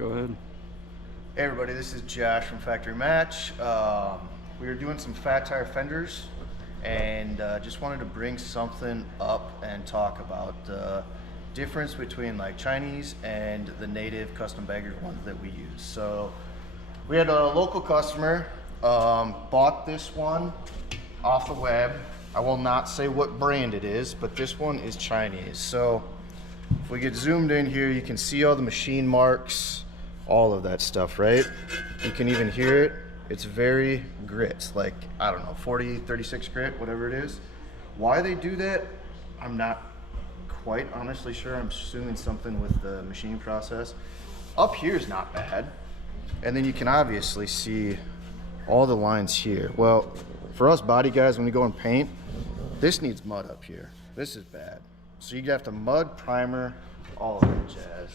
Go ahead. Hey everybody, this is Josh from Factory Match. We were doing some fat tire fenders and just wanted to bring something up and talk about the difference between like Chinese and the native custom bagger ones that we use. So we had a local customer bought this one off the web. I will not say what brand it is, but this one is Chinese. So if we get zoomed in here, you can see all the machine marks, all of that stuff, right? You can even hear it. It's very grit, like, I don't know, 40, 36 grit, whatever it is. Why they do that, I'm not quite honestly sure. I'm assuming something with the machining process. Up here is not bad. And then you can obviously see all the lines here. Well, for us body guys, when we go and paint, this needs mud up here. This is bad. So you have to mud, primer, all of that jazz.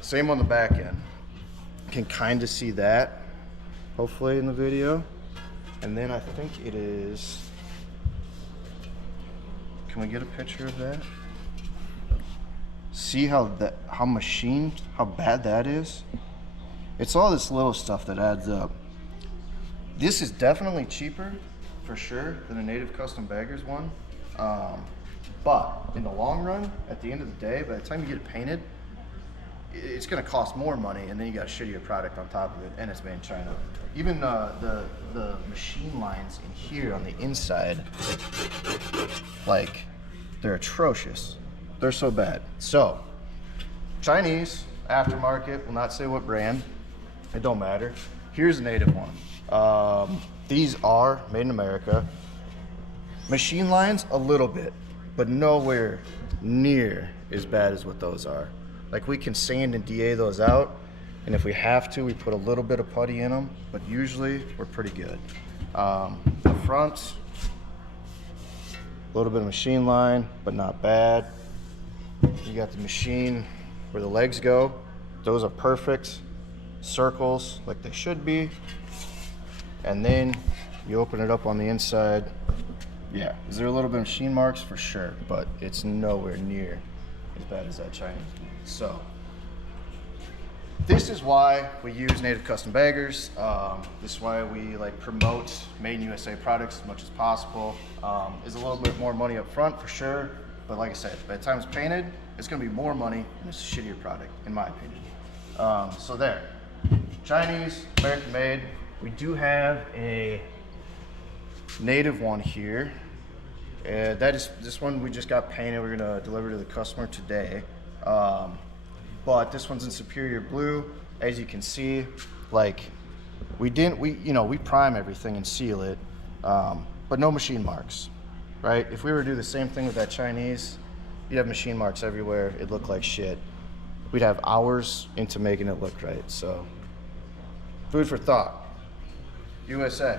Same on the back end. You can kind of see that, hopefully in the video. And then I think it is, can we get a picture of that? See how machined, how bad that is? It's all this little stuff that adds up. This is definitely cheaper, for sure, than a native custom baggers one. But in the long run, at the end of the day, by the time you get it painted, it's gonna cost more money, and then you got a shittier product on top of it, and it's made in China. Even the machine lines in here on the inside, like, they're atrocious. They're so bad. So, Chinese, aftermarket, will not say what brand, it don't matter. Here's a native one. These are made in America. Machine lines, a little bit, but nowhere near as bad as what those are. Like, we can sand and DA those out, and if we have to, we put a little bit of putty in them, but usually we're pretty good. The front, a little bit of machine line, but not bad. You got the machine where the legs go. Those are perfect. Circles like they should be. And then you open it up on the inside. Yeah, is there a little bit of machine marks? For sure, but it's nowhere near as bad as that Chinese. So, this is why we use native custom baggers. This is why we like promote made in USA products as much as possible. Is a little bit more money up front for sure, but like I said, by the time it's painted, it's gonna be more money and it's a shittier product, in my opinion. So there, Chinese, American made. We do have a native one here. That is this one we just got painted. We're gonna deliver to the customer today. But this one's in Superior Blue. As you can see, like we prime everything and seal it, but no machine marks, right? If we were to do the same thing with that Chinese, you'd have machine marks everywhere. It'd look like shit. We'd have hours into making it look right. So, food for thought. USA.